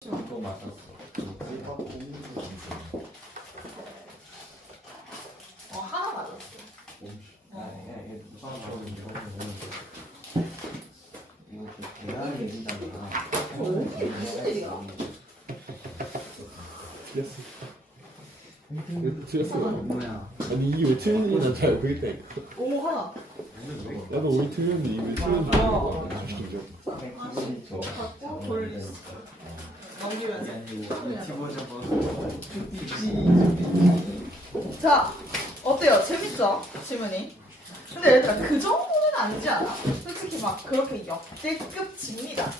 또 맞았어. 하나 맞았어. 이거 대단히 얘기잖아. 틀렸어. 뭐야? 아니 이게 왜 틀렸는지 잘 모르겠다. 오 하나. 나도 오늘 틀렸는데 이게 왜 틀렸는지 모르겠어. 갖고 돌리고 넘기면서. 자, 어때요? 재밌죠? 질문이. 근데 얘들아 그 정도는 아니지 않아? 솔직히 막 그렇게 역대급 집니다.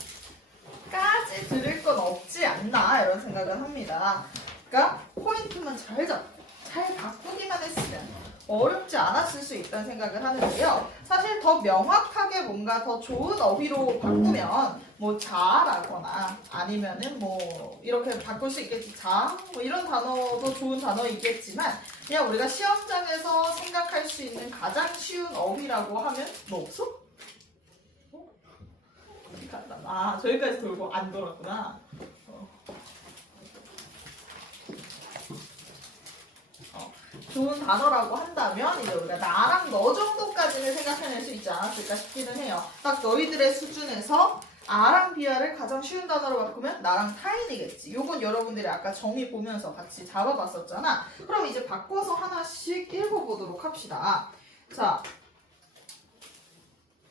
까지 들을 건 없지 않나 이런 생각을 합니다. 그러니까 포인트만 잘 잡고 잘 바꾸기만 했으면 어렵지 않았을 수 있다는 생각을 하는데요. 사실 더 명확하게 뭔가 더 좋은 어휘로 바꾸면 뭐 자라거나 아니면은 뭐 이렇게 바꿀 수 있겠지. 자, 뭐 이런 단어도 좋은 단어이겠지만 그냥 우리가 시험장에서 생각할 수 있는 가장 쉬운 어휘라고 하면 뭐 없어? 어디 갔나? 아, 저기까지 돌고 안 돌았구나. 좋은 단어라고 한다면 이제 우리가 나랑 너 정도까지는 생각해낼 수 있지 않았을까 싶기는 해요. 딱 너희들의 수준에서 아랑 비아를 가장 쉬운 단어로 바꾸면 나랑 타인이겠지. 요건 여러분들이 아까 정의 보면서 같이 잡아봤었잖아. 그럼 이제 바꿔서 하나씩 읽어보도록 합시다. 자,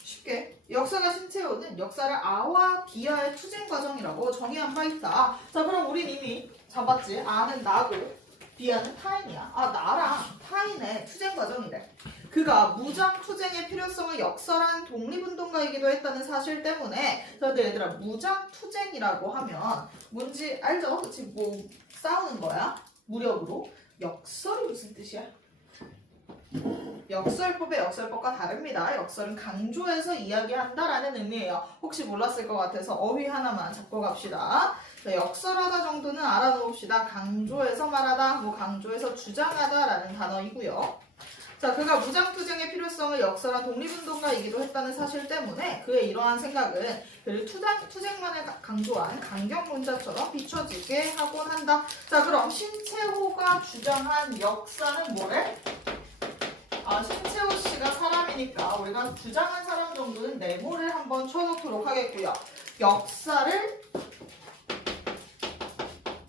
쉽게 역사가 신체어는 역사를 아와 비아의 투쟁 과정이라고 정의한 바 있다. 자, 그럼 우린 이미 잡았지. 아는 나고 비아는 타인이야. 아, 나랑 타인의 투쟁 과정이래. 그가 무장 투쟁의 필요성을 역설한 독립운동가이기도 했다는 사실 때문에. 자, 근데 얘들아 무장 투쟁이라고 하면 뭔지 알죠? 그치? 뭐 싸우는 거야? 무력으로. 역설이 무슨 뜻이야? 역설법의 역설법과 다릅니다. 역설은 강조해서 이야기한다라는 의미예요. 혹시 몰랐을 것 같아서 어휘 하나만 잡고 갑시다. 역설하다 정도는 알아놓읍시다. 강조해서 말하다, 뭐 강조해서 주장하다라는 단어이고요. 자, 그가 무장투쟁의 필요성을 역설한 독립운동가이기도 했다는 사실 때문에 그의 이러한 생각은 그를 투쟁만을 강조한 강경론자처럼 비춰지게 하곤 한다. 자, 그럼 신채호가 주장한 역사는 뭐래? 아, 신채호 씨가 사람이니까 우리가 주장한 사람 정도는 네모를 한번 쳐놓도록 하겠고요. 역사를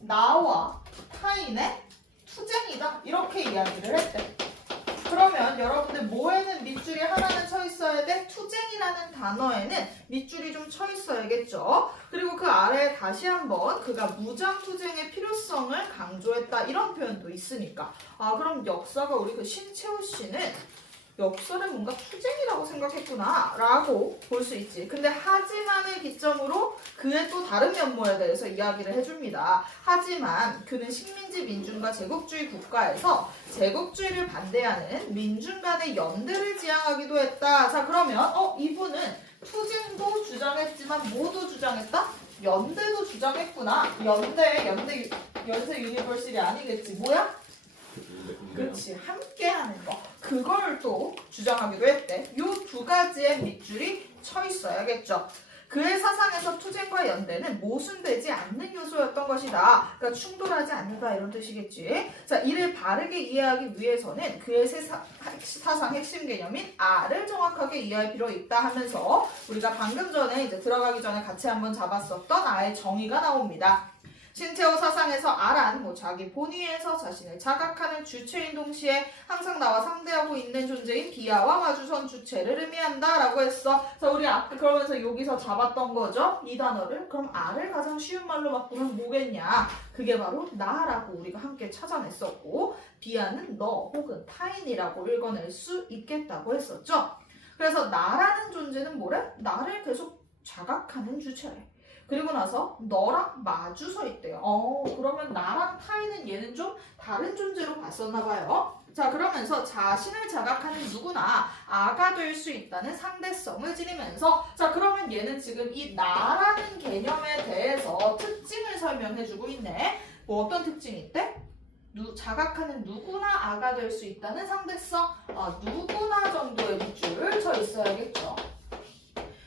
나와 타인의 투쟁이다. 이렇게 이야기를 했대. 그러면 여러분들 뭐에는 밑줄이 하나는 쳐 있어야 돼? 투쟁이라는 단어에는 밑줄이 좀 쳐 있어야겠죠. 그리고 그 아래에 다시 한번 그가 무장투쟁의 필요성을 강조했다. 이런 표현도 있으니까. 아, 그럼 역사가 우리 그 신채호 씨는 역설을 뭔가 투쟁이라고 생각했구나 라고 볼 수 있지. 근데 하지만을 기점으로 그의 또 다른 면모에 대해서 이야기를 해줍니다. 하지만 그는 식민지 민중과 제국주의 국가에서 제국주의를 반대하는 민중 간의 연대를 지향하기도 했다. 자, 그러면 이분은 투쟁도 주장했지만 뭐도 주장했다? 연대도 주장했구나. 연세 유니버시티 아니겠지. 뭐야? 그렇지. 함께하는 거. 그걸 또 주장하기도 했대. 요 두 가지의 밑줄이 쳐 있어야겠죠. 그의 사상에서 투쟁과 연대는 모순되지 않는 요소였던 것이다. 그러니까 충돌하지 않는다 이런 뜻이겠지. 자, 이를 바르게 이해하기 위해서는 그의 사상 핵심 개념인 아를 정확하게 이해할 필요 있다 하면서 우리가 방금 전에 이제 들어가기 전에 같이 한번 잡았었던 아의 정의가 나옵니다. 신채호 사상에서 아란 자기 본위에서 자신을 자각하는 주체인 동시에 항상 나와 상대하고 있는 존재인 비아와 마주선 주체를 의미한다 라고 했어. 자, 우리 아까 그러면서 여기서 잡았던 거죠. 이 단어를. 그럼 아를 가장 쉬운 말로 바꾸면 뭐겠냐. 그게 바로 나라고 우리가 함께 찾아냈었고 비아는 너 혹은 타인이라고 읽어낼 수 있겠다고 했었죠. 그래서 나라는 존재는 뭐래? 나를 계속 자각하는 주체래. 그리고 나서 너랑 마주 서 있대요. 그러면 나랑 타인은 얘는 좀 다른 존재로 봤었나 봐요. 자, 그러면서 자신을 자각하는 누구나 아가 될 수 있다는 상대성을 지니면서 자, 그러면 얘는 지금 이 나라는 개념에 대해서 특징을 설명해주고 있네. 뭐 어떤 특징이 있대? 자각하는 누구나 아가 될 수 있다는 상대성. 누구나 정도의 밑줄을 쳐 있어야겠죠.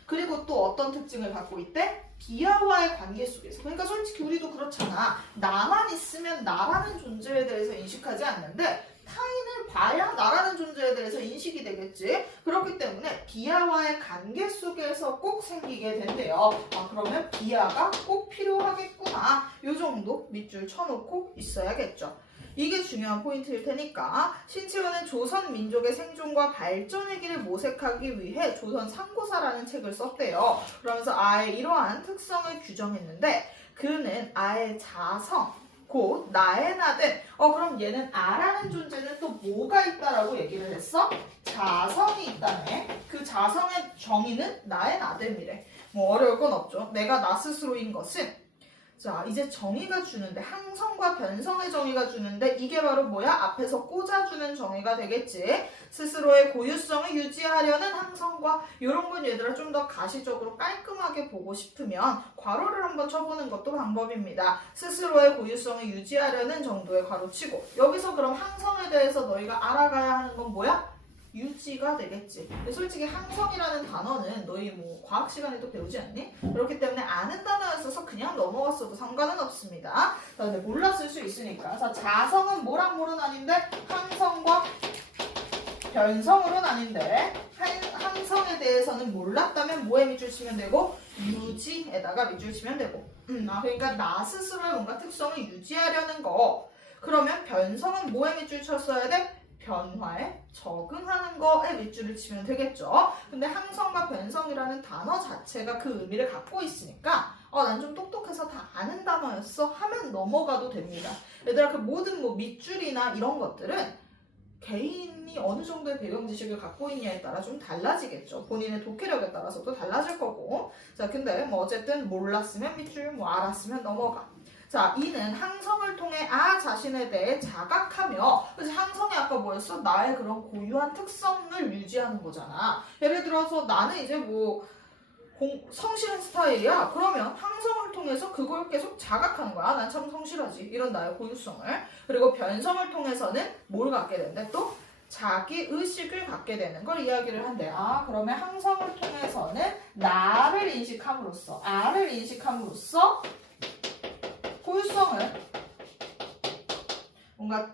그리고 또 어떤 특징을 갖고 있대? 비아와의 관계 속에서, 그러니까 솔직히 우리도 그렇잖아. 나만 있으면 나라는 존재에 대해서 인식하지 않는데 타인을 봐야 나라는 존재에 대해서 인식이 되겠지. 그렇기 때문에 비아와의 관계 속에서 꼭 생기게 된대요. 그러면 비아가 꼭 필요하겠구나. 요 정도 밑줄 쳐놓고 있어야겠죠. 이게 중요한 포인트일 테니까 신채원은 조선 민족의 생존과 발전의 길을 모색하기 위해 조선 상고사라는 책을 썼대요. 그러면서 아의 이러한 특성을 규정했는데 그는 아의 자성, 곧 나의 나된 그럼 얘는 아라는 존재는 또 뭐가 있다라고 얘기를 했어? 자성이 있다네. 그 자성의 정의는 나의 나됨이래. 뭐 어려울 건 없죠. 내가 나 스스로인 것은 자 이제 정의가 주는데 항성과 변성의 정의가 주는데 이게 바로 뭐야? 앞에서 꽂아주는 정의가 되겠지. 스스로의 고유성을 유지하려는 항성과 이런 건 얘들아 좀 더 가시적으로 깔끔하게 보고 싶으면 괄호를 한번 쳐보는 것도 방법입니다. 스스로의 고유성을 유지하려는 정도의 괄호치고 여기서 그럼 항성에 대해서 너희가 알아가야 하는 건 뭐야? 유지가 되겠지. 근데 솔직히 항성이라는 단어는 너희 뭐 과학 시간에도 배우지 않니? 그렇기 때문에 아는 단어였어서 그냥 넘어갔어도 상관은 없습니다. 근데 몰랐을 수 있으니까. 자, 자성은 뭐랑 뭐로 나뉜데? 항성과 변성으로 나뉜데 항성에 대해서는 몰랐다면 뭐에 밑줄 치면 되고 유지에다가 밑줄 치면 되고 그러니까 나 스스로의 뭔가 특성을 유지하려는 거. 그러면 변성은 뭐에 밑줄 쳤어야 돼? 변화에 적응하는 거에 밑줄을 치면 되겠죠. 근데 항성과 변성이라는 단어 자체가 그 의미를 갖고 있으니까 난 좀 똑똑해서 다 아는 단어였어 하면 넘어가도 됩니다. 얘들아 그 모든 뭐 밑줄이나 이런 것들은 개인이 어느 정도의 배경 지식을 갖고 있냐에 따라 좀 달라지겠죠. 본인의 독해력에 따라서도 달라질 거고. 자 근데 뭐 어쨌든 몰랐으면 밑줄, 뭐 알았으면 넘어가. 자, 이는 항성을 통해 아 자신에 대해 자각하며, 그치 항성이 아까 뭐였어? 나의 그런 고유한 특성을 유지하는 거잖아. 예를 들어서 나는 이제 뭐 성실한 스타일이야. 그러면 항성을 통해서 그걸 계속 자각하는 거야. 난 참 성실하지. 이런 나의 고유성을. 그리고 변성을 통해서는 뭘 갖게 된대? 또 자기 의식을 갖게 되는 걸 이야기를 한대. 그러면 항성을 통해서는 나를 인식함으로써, 아를 인식함으로써 고유성을 뭔가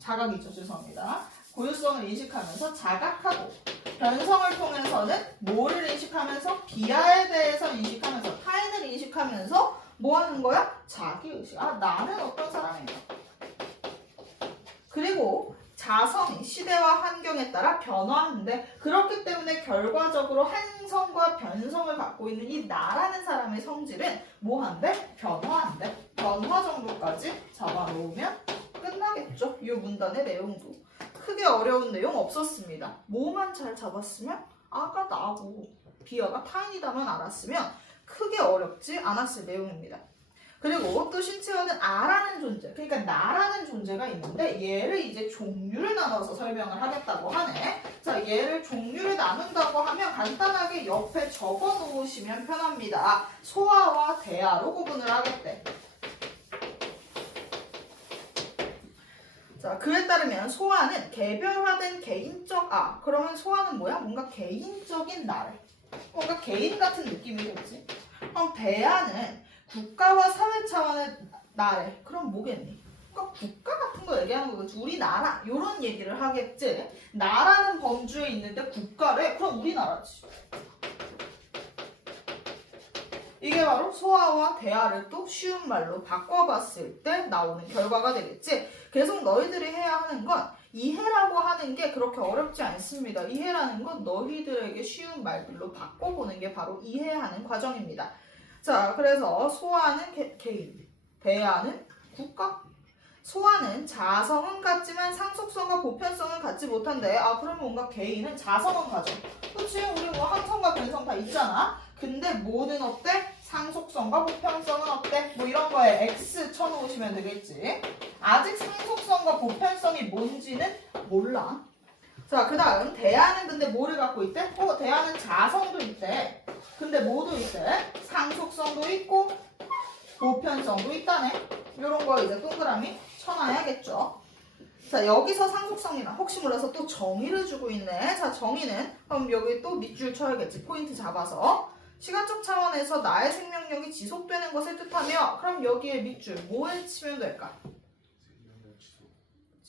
자각이죠. 죄송합니다. 고유성을 인식하면서 자각하고 변성을 통해서는 뭐를 인식하면서 비하에 대해서 인식하면서 타인을 인식하면서 뭐 하는 거야? 자기의식. 나는 어떤 사람인가. 그리고 자성이 시대와 환경에 따라 변화하는데 그렇기 때문에 결과적으로 항성과 변성을 갖고 있는 이 나라는 사람의 성질은 뭐한대? 변화한대. 변화 정도까지 잡아놓으면 끝나겠죠. 이 문단의 내용도. 크게 어려운 내용 없었습니다. 뭐만 잘 잡았으면 아가 나고 비아가 타인이다만 알았으면 크게 어렵지 않았을 내용입니다. 그리고 또 신채원은 아라는 존재, 그러니까 나라는 존재가 있는데 얘를 이제 종류를 나눠서 설명을 하겠다고 하네. 자, 얘를 종류를 나눈다고 하면 간단하게 옆에 적어 놓으시면 편합니다. 소아와 대아로 구분을 하겠대. 자, 그에 따르면 소아는 개별화된 개인적 그러면 소아는 뭐야? 뭔가 개인적인 나래. 뭔가 개인 같은 느낌이겠지. 그럼 대아는 국가와 사회 차원의 나래. 그럼 뭐겠니? 그러니까 국가 같은 거 얘기하는 거겠지. 우리나라 이런 얘기를 하겠지. 나라는 범주에 있는데 국가래. 그럼 우리나라지. 이게 바로 소아와 대아를 또 쉬운 말로 바꿔봤을 때 나오는 결과가 되겠지. 계속 너희들이 해야 하는 건 이해라고 하는 게 그렇게 어렵지 않습니다. 이해라는 건 너희들에게 쉬운 말들로 바꿔보는 게 바로 이해하는 과정입니다. 자, 그래서 소아는 개인, 대아는 국가. 소아는 자성은 같지만 상속성과 보편성은 갖지 못한대. 그러면 뭔가 개인은 자성은 가져. 그치? 우리 뭐 항성과 변성 다 있잖아. 근데 뭐는 어때? 상속성과 보편성은 어때? 뭐 이런 거에 X 쳐놓으시면 되겠지. 아직 상속성과 보편성이 뭔지는 몰라. 자, 그 다음 대아는 근데 뭐를 갖고 있대? 대아는 자성도 있대. 근데 뭐도 있대? 상속성도 있고 보편성도 있다네. 이런 거 이제 동그라미 쳐놔야겠죠. 자, 여기서 상속성이나 혹시 몰라서 또 정의를 주고 있네. 자, 정의는 그럼 여기 또 밑줄 쳐야겠지. 포인트 잡아서. 시간적 차원에서 나의 생명력이 지속되는 것을 뜻하며 그럼 여기에 밑줄 뭐에 치면 될까?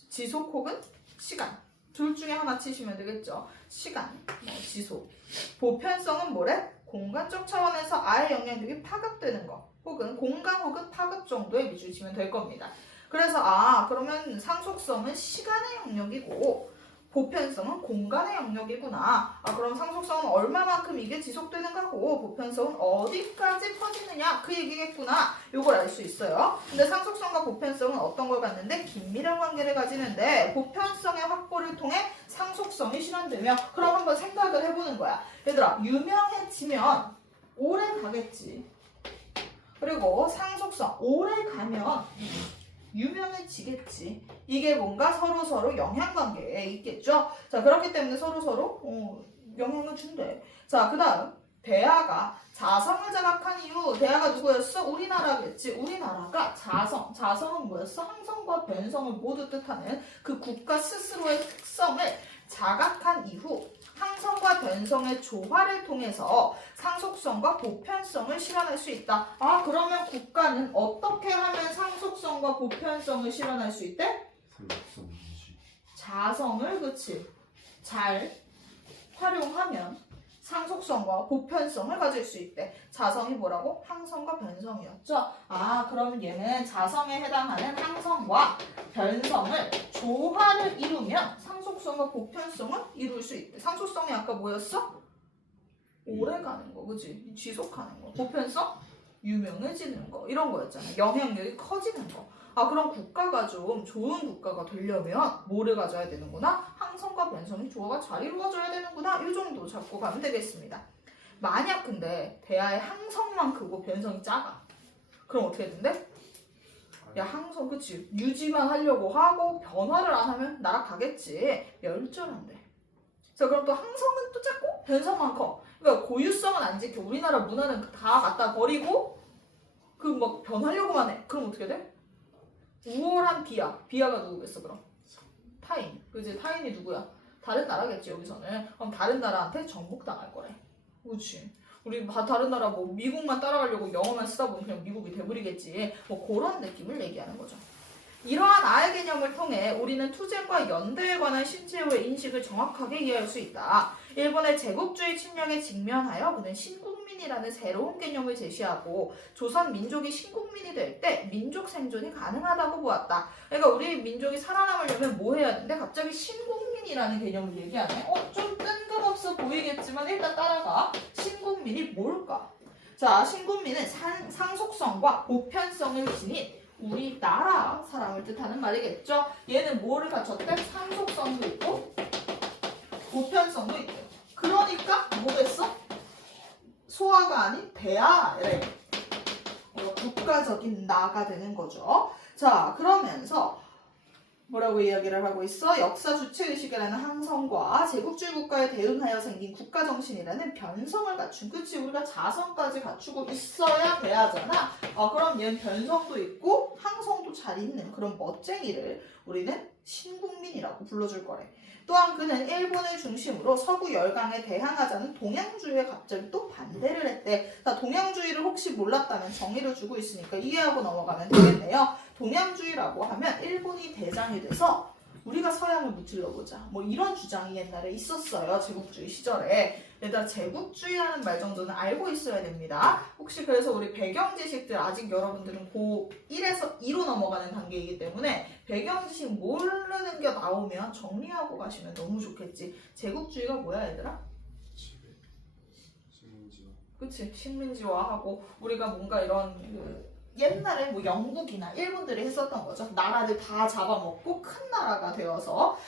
지속 혹은 시간. 둘 중에 하나 치시면 되겠죠. 시간, 지속. 보편성은 뭐래? 공간적 차원에서 아의 영향력이 파급되는 것 혹은 공간 혹은 파급 정도의 밑줄 치면 될 겁니다. 그래서 그러면 상속성은 시간의 영역이고 보편성은 공간의 영역이구나. 그럼 상속성은 얼마만큼 이게 지속되는가고 보편성은 어디까지 퍼지느냐 그 얘기겠구나. 요걸 알 수 있어요. 근데 상속성과 보편성은 어떤 걸 갖는데 긴밀한 관계를 가지는데 보편성의 확보를 통해 상속성이 실현되며 그럼 한번 생각을 해보는 거야. 얘들아 유명해지면 오래 가겠지. 그리고 상속성 오래 가면 유명해지겠지. 이게 뭔가 서로 영향관계에 있겠죠. 자, 그렇기 때문에 서로 영향을 준대. 자, 그 다음 대하가 자성을 장악한 이유. 대하가 누구였어? 우리나라겠지. 우리나라가 자성은 뭐였어? 항성과 변성을 모두 뜻하는 그 국가 스스로의 특성을 자각한 이후 항성과 변성의 조화를 통해서 상속성과 보편성을 실현할 수 있다. 그러면 국가는 어떻게 하면 상속성과 보편성을 실현할 수 있대? 자성을 잘 활용하면 상속성과 보편성을 가질 수 있대. 자성이 뭐라고? 항성과 변성이었죠. 그러면 얘는 자성에 해당하는 항성과 변성을 조화를 이루면 상속성과 보편성을 이룰 수 있대. 상속성이 아까 뭐였어? 오래가는 거, 그치? 지속하는 거. 보편성? 유명해지는 거. 이런 거였잖아. 영향력이 커지는 거. 그럼 국가가 좀 좋은 국가가 되려면 뭐를 가져야 되는구나? 항성과 변성이 조화가 잘 이루어져야 되는구나. 이 정도 잡고 가면 되겠습니다. 만약 근데 대하의 항성만 크고 변성이 작아. 그럼 어떻게 된대? 야, 항성 그치? 유지만 하려고 하고 변화를 안 하면 날아가겠지. 멸절한대. 자, 그럼 또 항성은 또 작고 변성만 커. 그러니까 고유성은 안 지켜. 우리나라 문화는 다 갖다 버리고 그 막 변하려고만 해. 그럼 어떻게 돼? 우월한 비하가 누구겠어 그럼? 타인. 그치? 타인이 누구야? 다른 나라겠지 여기서는. 그럼 다른 나라한테 정복당할 거래. 그치? 우리 다른 나라 미국만 따라가려고 영어만 쓰다 보면 그냥 미국이 돼버리겠지. 그런 느낌을 얘기하는 거죠. 이러한 아의 개념을 통해 우리는 투쟁과 연대에 관한 신재호의 인식을 정확하게 이해할 수 있다. 일본의 제국주의 침략에 직면하여 그는 신국민이라는 새로운 개념을 제시하고 조선 민족이 신국민이 될 때 민족 생존이 가능하다고 보았다. 그러니까 우리 민족이 살아남으려면 뭐 해야 되는데 갑자기 신국민이라는 개념을 얘기하네. 좀 뜬금없어 보이겠지만 일단 따라가. 신국민이 뭘까? 자, 신국민은 상속성과 보편성을 지닌 우리나라 사람을 뜻하는 말이겠죠. 얘는 뭐를 갖췄대? 상속성도 있고 보편성도 있고. 그러니까 뭐겠어? 소아가 아닌 대아래 국가적인 나가 되는 거죠. 자, 그러면서 뭐라고 이야기를 하고 있어? 역사 주체의식이라는 항성과 제국주의 국가에 대응하여 생긴 국가정신이라는 변성을 갖춘. 그치? 우리가 자성까지 갖추고 있어야 돼야잖아. 그럼 얘는 변성도 있고 항성도 잘 있는 그런 멋쟁이를 우리는 신국민이라고 불러줄 거래. 또한 그는 일본을 중심으로 서구 열강에 대항하자는 동양주의에 갑자기 또 반대를 했대. 자, 동양주의를 혹시 몰랐다면 정의를 주고 있으니까 이해하고 넘어가면 되겠네요. 동양주의라고 하면 일본이 대장이 돼서 우리가 서양을 무찔러보자. 이런 주장이 옛날에 있었어요. 제국주의 시절에. 얘들아, 제국주의라는 말 정도는 알고 있어야 됩니다. 혹시 그래서 우리 배경 지식들 아직 여러분들은 고1에서 2로 넘어가는 단계이기 때문에 배경 지식 모르는 게 나오면 정리하고 가시면 너무 좋겠지. 제국주의가 뭐야 얘들아? 식민지화. 그치? 식민지화하고 우리가 뭔가 이런 옛날에 영국이나 일본들이 했었던 거죠. 나라들 다 잡아먹고 큰 나라가 되어서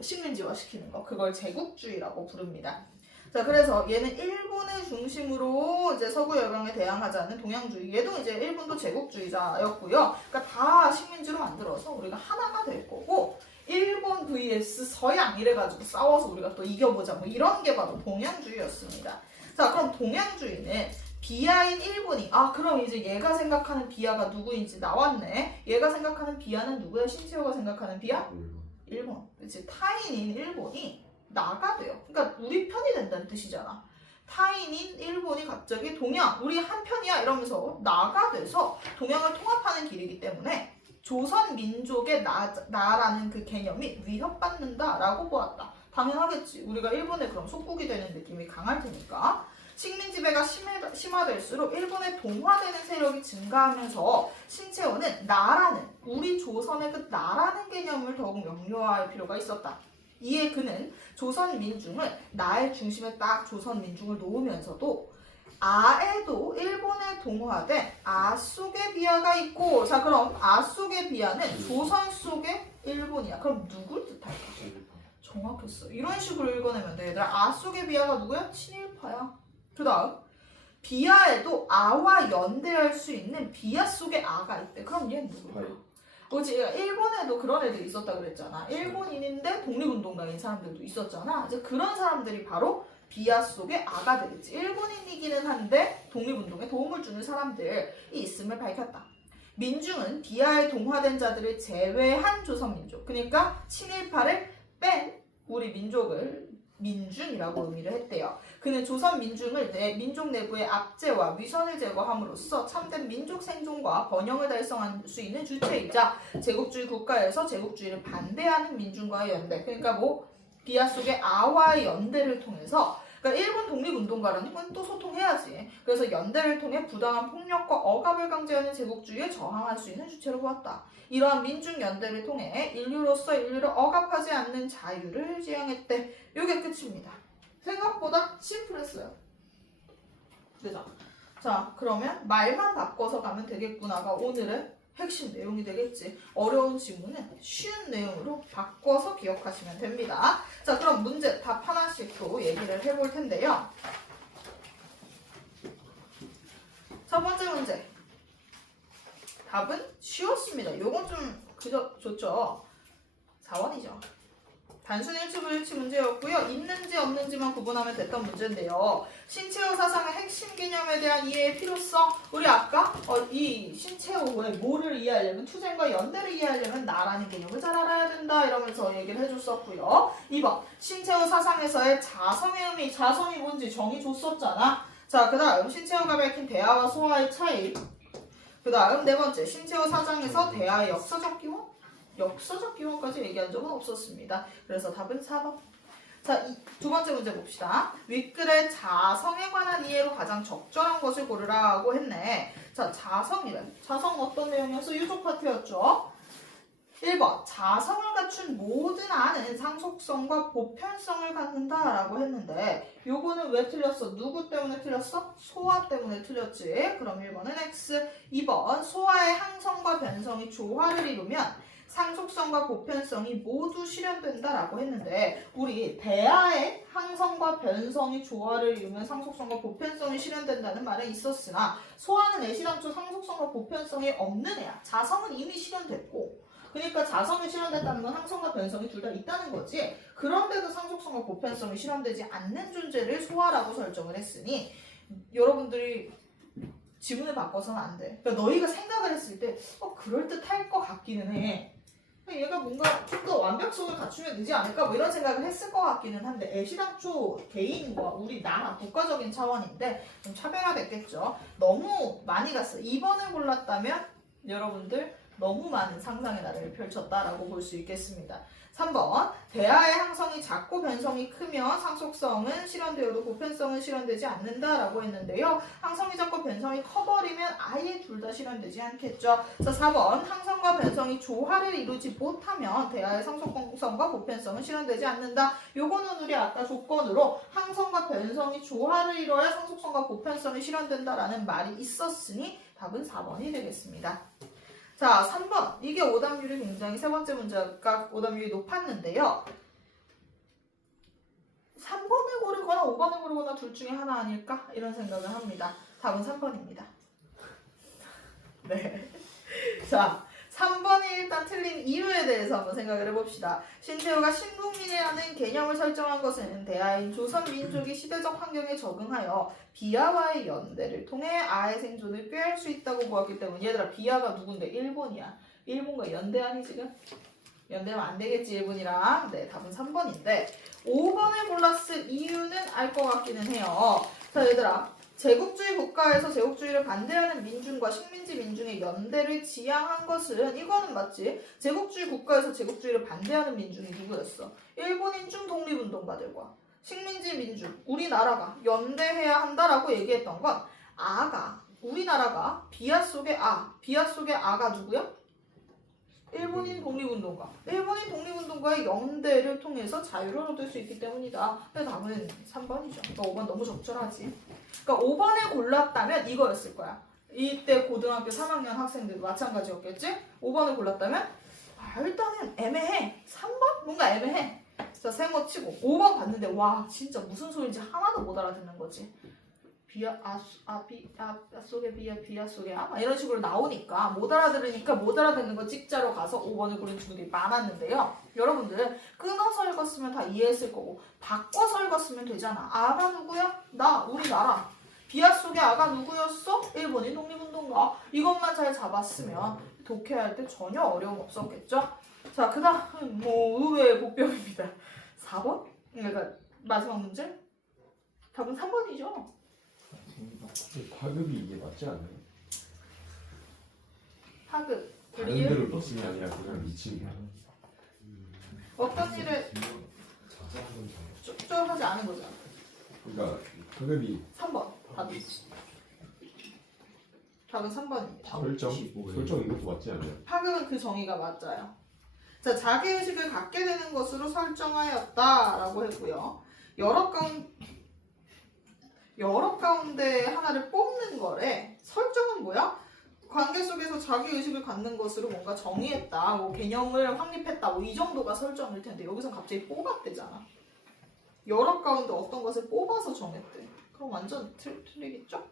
식민지화 시키는 거. 그걸 제국주의라고 부릅니다. 자, 그래서 얘는 일본을 중심으로 이제 서구 열강에 대항하자는 동양주의. 얘도 이제 일본도 제국주의자였고요. 그러니까 다 식민지로 만들어서 우리가 하나가 될 거고, 일본 vs 서양 이래가지고 싸워서 우리가 또 이겨보자. 이런 게 바로 동양주의였습니다. 자, 그럼 동양주의는 비하인 일본이 그럼 이제 얘가 생각하는 비하가 누구인지 나왔네. 얘가 생각하는 비하는 누구야? 신채호가 생각하는 비하? 일본. 그치? 타인인 일본이 나가 돼요. 그러니까 우리 편이 된다는 뜻이잖아. 타인인 일본이 갑자기 동양, 우리 한편이야 이러면서 나가 돼서 동양을 통합하는 길이기 때문에 조선 민족의 나라는 그 개념이 위협받는다라고 보았다. 당연하겠지. 우리가 일본에 그럼 속국이 되는 느낌이 강할 테니까. 식민 지배가 심화될수록 일본의 동화되는 세력이 증가하면서 신채호는 나라는, 우리 조선의 그 나라는 개념을 더욱 명료화할 필요가 있었다. 이에 그는 조선 민중을, 나의 중심에 딱 조선 민중을 놓으면서도 아에도 일본에 동화된 아 속의 비하가 있고, 자 그럼 아 속의 비하는 조선 속의 일본이야. 그럼 누굴 뜻할까? 정확했어. 이런 식으로 읽어내면 돼. 얘들아, 아 속의 비하가 누구야? 친일파야. 그 다음 비하에도 아와 연대할 수 있는 비하 속에 아가 있대. 그럼 얘는 누구야? 그렇지. 일본에도 그런 애들이 있었다 그랬잖아. 일본인인데 독립운동가인 사람들도 있었잖아. 이제 그런 사람들이 바로 비하 속의 아가 되겠지. 일본인이기는 한데 독립운동에 도움을 주는 사람들이 있음을 밝혔다. 민중은 비하에 동화된 자들을 제외한 조선민족, 그러니까 친일파를 뺀 우리 민족을 민중이라고 의미를 했대요. 그는 조선 민중을 민족 내부의 압제와 위선을 제거함으로써 참된 민족 생존과 번영을 달성할 수 있는 주체이자 제국주의 국가에서 제국주의를 반대하는 민중과의 연대, 그러니까 뭐 비하 속의 아와의 연대를 통해서, 그러니까 일본 독립운동가라는 건 또 소통해야지. 그래서 연대를 통해 부당한 폭력과 억압을 강제하는 제국주의에 저항할 수 있는 주체로 보았다. 이러한 민중연대를 통해 인류로서 인류를 억압하지 않는 자유를 지향했대. 이게 끝입니다. 생각보다 심플했어요. 그죠? 자, 그러면 말만 바꿔서 가면 되겠구나가 오늘의 핵심 내용이 되겠지. 어려운 지문은 쉬운 내용으로 바꿔서 기억하시면 됩니다. 자, 그럼 문제 답 하나씩 또 얘기를 해볼 텐데요. 첫 번째 문제. 답은 쉬웠습니다. 요건 좀 그저 좋죠. 4번이죠. 단순 일치 불일치 문제였고요. 있는지 없는지만 구분하면 됐던 문제인데요. 신채호 사상의 핵심 개념에 대한 이해의 필요성. 우리 아까 이 신채호의 뭐를 이해하려면, 투쟁과 연대를 이해하려면 나라는 개념을 잘 알아야 된다 이러면서 얘기를 해줬었고요. 2번 신채호 사상에서의 자성의 의미, 자성이 뭔지 정의 줬었잖아. 자, 그 다음 신채호가 밝힌 대화와 소화의 차이. 그 다음 네 번째, 신채호 사상에서 대화의 역사적 기원? 역사적 기원까지 얘기한 적은 없었습니다. 그래서 답은 4번. 자, 두 번째 문제 봅시다. 윗글의 자성에 관한 이해로 가장 적절한 것을 고르라고 했네. 자, 자성이래. 자성 어떤 내용이었어? 유족 파트였죠. 1번, 자성을 갖춘 모든 안은 상속성과 보편성을 갖는다라고 했는데 요거는 왜 틀렸어? 누구 때문에 틀렸어? 소화 때문에 틀렸지. 그럼 1번은 X. 2번, 소화의 항성과 변성이 조화를 이루면 상속성과 보편성이 모두 실현된다라고 했는데, 우리 대하의 항성과 변성이 조화를 이루면 상속성과 보편성이 실현된다는 말은 있었으나 소화는 애시당초 상속성과 보편성이 없는 애야. 자성은 이미 실현됐고, 그러니까 자성이 실현됐다는 건 항성과 변성이 둘 다 있다는 거지. 그런데도 상속성과 보편성이 실현되지 않는 존재를 소화라고 설정을 했으니 여러분들이 지문을 바꿔서는 안 돼. 그러니까 너희가 생각을 했을 때 그럴듯할 것 같기는 해. 얘가 뭔가 좀 더 완벽성을 갖추면 되지 않을까? 뭐 이런 생각을 했을 것 같기는 한데, 애시당초 개인과 우리 나라 국가적인 차원인데 좀 차별화됐겠죠. 너무 많이 갔어. 2번을 골랐다면 여러분들 너무 많은 상상의 나래를 펼쳤다라고 볼 수 있겠습니다. 3번, 대하의 항성이 작고 변성이 크면 상속성은 실현되어도 보편성은 실현되지 않는다라고 했는데요. 항성이 작고 변성이 커버리면 아예 둘 다 실현되지 않겠죠. 자, 4번, 항성과 변성이 조화를 이루지 못하면 대하의 상속성과 보편성은 실현되지 않는다. 요거는 우리 아까 조건으로 항성과 변성이 조화를 이뤄야 상속성과 보편성이 실현된다라는 말이 있었으니 답은 4번이 되겠습니다. 자, 3번. 이게 오답률이 굉장히 세 번째 문제가 오답률이 높았는데요. 3번을 고르거나 5번을 고르거나 둘 중에 하나 아닐까? 이런 생각을 합니다. 답은 3번입니다. 네. 자, 3번이 일단 틀린 이유에 대해서 한번 생각을 해봅시다. 신채호가 신국민이라는 개념을 설정한 것은 대하인 조선 민족이 시대적 환경에 적응하여 비하와의 연대를 통해 아의 생존을 꾀할 수 있다고 보았기 때문에, 얘들아 비하가 누군데? 일본이야. 일본과 연대하니 지금? 연대하면 안 되겠지, 일본이랑. 네, 답은 3번인데 5번을 골랐을 이유는 알 것 같기는 해요. 자 얘들아, 제국주의 국가에서 제국주의를 반대하는 민중과 식민지 민중의 연대를 지향한 것은 이거는 맞지? 제국주의 국가에서 제국주의를 반대하는 민중이 누구였어? 일본인 중 독립운동가들과 식민지 민중, 우리나라가 연대해야 한다라고 얘기했던 건 우리나라가 비하 속의 아가 누구야? 일본인 독립운동가. 일본인 독립운동가의 연대를 통해서 자유를 얻을 수 있기 때문이다. 그래서 답은 3번이죠. 그러니까 5번 너무 적절하지. 그러니까 5번을 골랐다면 이거였을 거야. 이때 고등학교 3학년 학생들도 마찬가지였겠지? 5번을 골랐다면 일단은 애매해. 3번? 뭔가 애매해. 자, 세모 치고 5번 봤는데 와 진짜 무슨 소리인지 하나도 못 알아듣는 거지. 비아 속에 비아 속에 이런 식으로 나오니까 못 알아들으니까 못 알아듣는 거 찍자로 가서 5번을 고른 친구들이 많았는데요. 여러분들 끊어서 읽었으면 다 이해했을 거고 바꿔서 읽었으면 되잖아. 아가 누구야? 우리나라. 비아 속의 아가 누구였어? 일본인 독립운동가. 이것만 잘 잡았으면 독해할 때 전혀 어려움 없었겠죠? 자, 그 다음 의외의 복병입니다. 4번? 그러니까 마지막 문제? 답은 3번이죠. 파급이 이게 맞지 않나요? 파급. 다른 데로 미친 게 아니라 그냥 미친 게 어떤 일을 쫓쫓하지 않은 거잖아. 그러니까 파급이 3번. 답은 3번입니다. 설정 이것도 맞지 않나요? 파급은 그 정의가 맞아요. 자, 자기의식을 갖게 되는 것으로 설정하였다라고 했고요. 여러 가운데 하나를 뽑는 거래. 설정은 뭐야? 관계 속에서 자기의식을 갖는 것으로 뭔가 정의했다, 개념을 확립했다, 이 정도가 설정일 텐데 여기서 갑자기 뽑았대잖아. 여러 가운데 어떤 것을 뽑아서 정했대. 그럼 완전 틀리겠죠?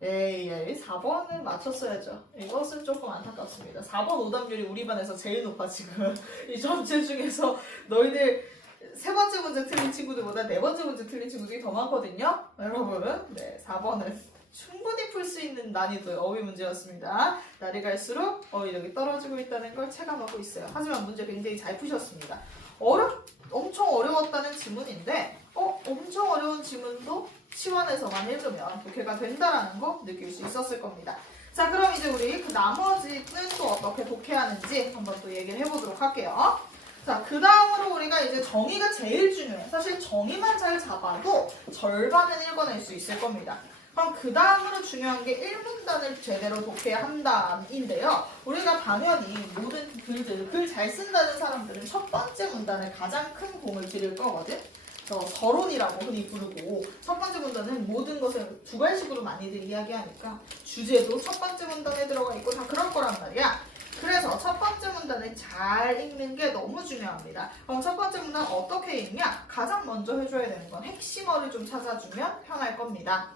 에이 4번을 맞췄어야죠. 이것은 조금 안타깝습니다. 4번 오답률이 우리 반에서 제일 높아 지금. 이 전체 중에서 너희들 세 번째 문제 틀린 친구들보다 네 번째 문제 틀린 친구들이 더 많거든요. 여러분, 네 4번은 충분히 풀 수 있는 난이도의 어휘 문제였습니다. 날이 갈수록 어휘력이 떨어지고 있다는 걸 체감하고 있어요. 하지만 문제 굉장히 잘 푸셨습니다. 엄청 어려웠다는 지문인데 엄청 어려운 지문도 치환해서만 읽으면 독해가 된다라는 거 느낄 수 있었을 겁니다. 자, 그럼 이제 우리 그 나머지는 또 어떻게 독해하는지 한번 또 얘기를 해보도록 할게요. 자, 그 다음으로 우리가 이제 정의가 제일 중요해. 사실 정의만 잘 잡아도 절반은 읽어낼 수 있을 겁니다. 그럼 그 다음으로 중요한 게 1문단을 제대로 독해야 한다인데요. 우리가 당연히 모든 글 잘 쓴다는 사람들은 첫 번째 문단을 가장 큰 공을 들일 거거든. 서론이라고 흔히 부르고 첫 번째 문단은 모든 것을 두괄식으로 많이들 이야기하니까 주제도 첫 번째 문단에 들어가 있고 다 그럴 거란 말이야. 그래서 첫 번째 문단을 잘 읽는 게 너무 중요합니다. 그럼 첫 번째 문단 어떻게 읽냐? 가장 먼저 해줘야 되는 건 핵심어를 좀 찾아주면 편할 겁니다.